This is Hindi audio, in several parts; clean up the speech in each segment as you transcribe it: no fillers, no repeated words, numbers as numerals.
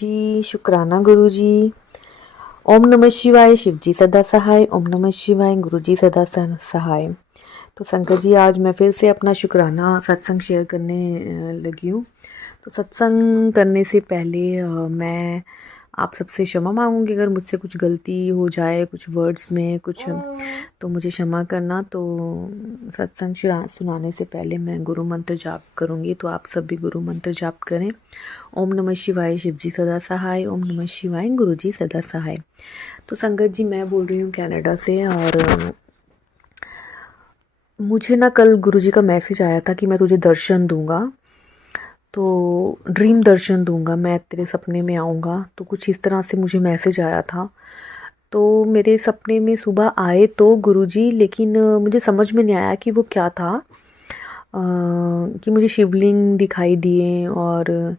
जी शुक्राना गुरु जी। ओम नमः शिवाय, शिव जी सदा सहाय। ओम नमः शिवाय, गुरु जी सदा सहाय। तो संगत जी, आज मैं फिर से अपना शुक्राना सत्संग शेयर करने लगी हूँ। तो सत्संग करने से पहले मैं आप सबसे क्षमा मांगूंगी अगर मुझसे कुछ गलती हो जाए, कुछ वर्ड्स में कुछ, तो मुझे क्षमा करना। तो सत्संग सुनाने से पहले मैं गुरु मंत्र जाप करूँगी, तो आप सब भी गुरु मंत्र जाप करें। ओम नमः शिवाय, शिव जी सदा सहाय। ओम नमः शिवाय, गुरु जी सदा सहाय। तो संगत जी, मैं बोल रही हूँ कनाडा से, और मुझे ना कल गुरु जी का मैसेज आया था कि मैं तुझे दर्शन दूंगा, तो ड्रीम दर्शन दूंगा, मैं तेरे सपने में आऊँगा। तो कुछ इस तरह से मुझे मैसेज आया था। तो मेरे सपने में सुबह आए तो गुरुजी, लेकिन मुझे समझ में नहीं आया कि वो क्या था। कि मुझे शिवलिंग दिखाई दिए और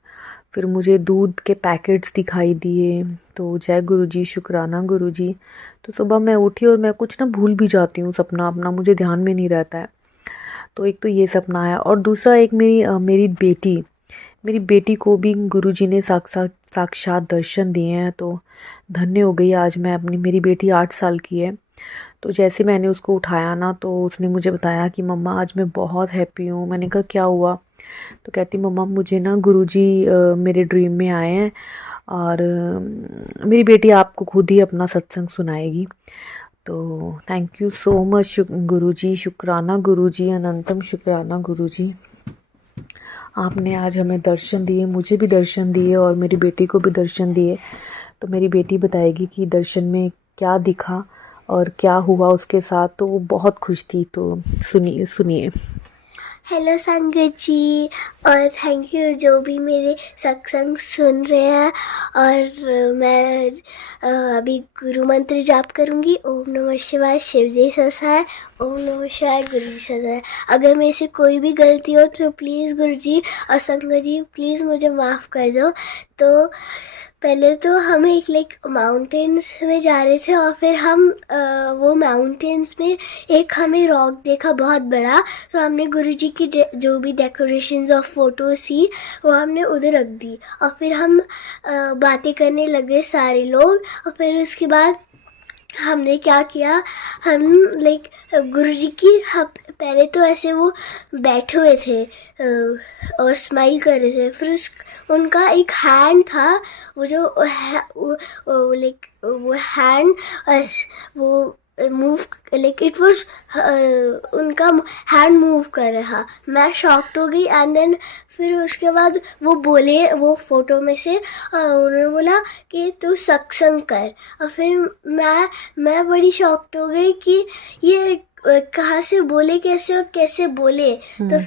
फिर मुझे दूध के पैकेट्स दिखाई दिए। तो जय गुरुजी, शुक्राना गुरुजी। तो सुबह मैं उठी और मैं कुछ ना भूल भी जाती हूँ, सपना अपना मुझे ध्यान में नहीं रहता है। तो एक तो ये सपना आया, और दूसरा एक मेरी बेटी को भी गुरुजी ने साक्षात दर्शन दिए हैं। तो धन्य हो गई आज मैं अपनी। मेरी बेटी 8 साल की है। तो जैसे मैंने उसको उठाया ना, तो उसने मुझे बताया कि मम्मा आज मैं बहुत हैप्पी हूँ। मैंने कहा क्या हुआ? तो कहती मम्मा मुझे ना गुरुजी मेरे ड्रीम में आए हैं, और मेरी बेटी आपको खुद ही अपना सत्संग सुनाएगी। तो थैंक यू सो मच गुरुजी, शुक्राना गुरुजी, अनंतम शुक्राना गुरुजी। आपने आज हमें दर्शन दिए, मुझे भी दर्शन दिए और मेरी बेटी को भी दर्शन दिए। तो मेरी बेटी बताएगी कि दर्शन में क्या दिखा और क्या हुआ उसके साथ। तो वो बहुत खुश थी। तो सुनिए। हेलो संगत जी, और थैंक यू जो भी मेरे सत्संग सुन रहे हैं। और मैं अभी गुरु मंत्र जाप करूँगी। ओम नमः शिवाय, शिव जी सहाय। ओम नमः शिवाय, गुरु जी सहाय। अगर मेरे से कोई भी गलती हो तो प्लीज़ गुरु जी और संगत जी प्लीज़ मुझे माफ़ कर दो। तो पहले तो हम एक माउंटेन्स में जा रहे थे, और फिर हम वो माउंटेन्स में एक हमें रॉक देखा बहुत बड़ा। तो हमने गुरुजी की जो भी डेकोरेशंस और फोटोज थी वो हमने उधर रख दी, और फिर हम बातें करने लगे सारे लोग। और फिर उसके बाद हमने क्या किया, हम गुरुजी की पहले तो ऐसे वो बैठे हुए थे और स्माइल कर रहे थे। फिर उनका एक हैंड था, वो जो वो हैंड वो मूव इट वाज उनका हैंड मूव कर रहा। मैं शॉक्ड हो गई। एंड देन फिर उसके बाद वो बोले, वो फोटो में से उन्होंने बोला कि तू सत्संग कर। और फिर मैं बड़ी शॉक्ड हो गई कि ये कहाँ से बोले, कैसे बोले। तो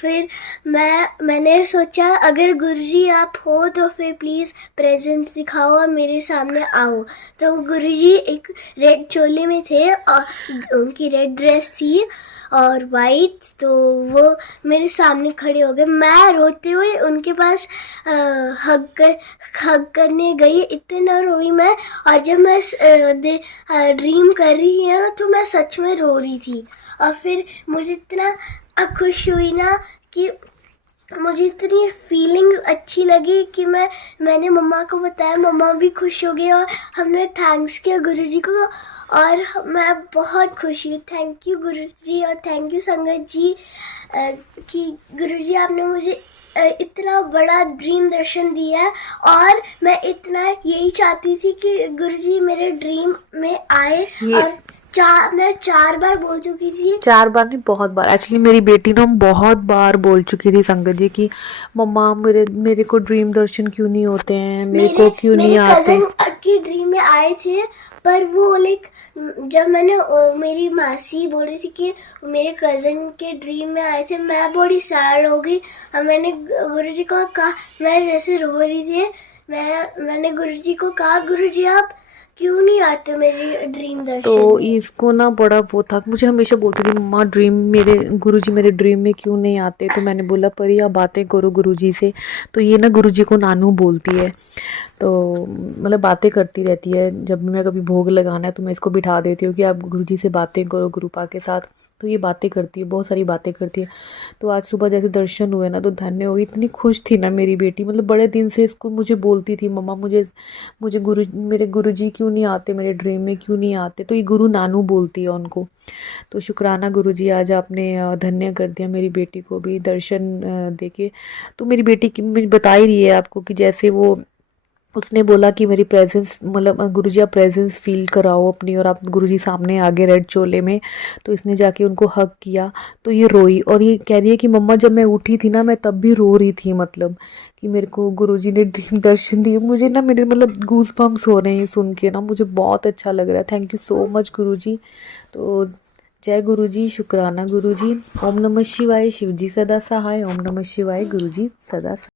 फिर मैंने सोचा अगर गुरुजी आप हो तो फिर प्लीज़ प्रेजेंस दिखाओ और मेरे सामने आओ। तो गुरुजी एक रेड चोले में थे और उनकी रेड ड्रेस थी और वाइट। तो वो मेरे सामने खड़े हो गए। मैं रोते हुए उनके पास हग करने गई। इतना रोई मैं। और जब मैं ड्रीम कर रही है तो मैं सच में रो रही थी। और फिर मुझे इतना खुश हुई ना कि मुझे इतनी फीलिंग्स अच्छी लगी कि मैंने मम्मा को बताया। मम्मा भी खुश हो गई और हमने थैंक्स किया गुरुजी को। और मैं बहुत खुश हुई। थैंक यू गुरुजी और थैंक यू संगत जी कि गुरुजी आपने मुझे इतना बड़ा ड्रीम दर्शन दिया है। और मैं इतना यही चाहती थी कि गुरुजी मेरे ड्रीम में आए। और मैं 4 बार बोल चुकी थी। 4 बार नहीं, बहुत बार। एक्चुअली मेरी बेटी ना बहुत बार बोल चुकी थी संगत जी की मम्मा मेरे को ड्रीम दर्शन क्यों नहीं होते हैं, मेरे को क्यों नहीं आते। मेरे कजन की ड्रीम में आए थे, पर वो जब मैंने मेरी मासी बोल रही थी कि मेरे कजन के ड्रीम में आए थे, मैं बड़ी सैड हो गई। और मैंने गुरुजी को कहा, मैं जैसे रो रही थी, मैंने गुरुजी को कहा गुरुजी आप क्यों नहीं आते मेरी ड्रीम दर्शन। तो इसको ना बड़ा वो था, मुझे हमेशा बोलती थी मम्मा गुरुजी मेरे ड्रीम में क्यों नहीं आते। तो मैंने बोला परी आप बातें करो गुरुजी से। तो ये ना गुरुजी को नानू बोलती है। तो मतलब बातें करती रहती है। जब भी मैं कभी भोग लगाना है तो मैं इसको बिठा देती हूँ कि आप गुरुजी से बातें करो गुरुपा के साथ। तो ये बातें करती है, बहुत सारी बातें करती है। तो आज सुबह जैसे दर्शन हुए ना तो धन्य हो गई, इतनी खुश थी ना मेरी बेटी। मतलब बड़े दिन से इसको मुझे बोलती थी, मम्मा मुझे मुझे मेरे गुरुजी क्यों नहीं आते, मेरे ड्रीम में क्यों नहीं आते। तो ये गुरु नानू बोलती है उनको। तो शुक्राना गुरुजी, आज आपने धन्य कर दिया मेरी बेटी को भी दर्शन देके। तो मेरी बेटी की मैं बता ही रही है आपको कि जैसे वो उसने बोला कि मेरी प्रेजेंस, मतलब गुरुजी आप प्रेजेंस फील कराओ अपनी, और आप गुरुजी सामने आगे रेड चोले में। तो इसने जाके उनको हग किया तो ये रोई, और ये कह रही है कि मम्मा जब मैं उठी थी ना मैं तब भी रो रही थी। मतलब कि मेरे को गुरुजी ने ड्रीम दर्शन दिए। मुझे ना मेरे मतलब गूज बम्स हो रहे हैं सुन के ना, मुझे बहुत अच्छा लग रहा है। थैंक यू सो मच गुरुजी। तो जय गुरुजी, शुक्राना गुरुजी। ओम नमः शिवाय, शिवजी सदा सहाय। ओम नमः शिवाय, गुरुजी सदा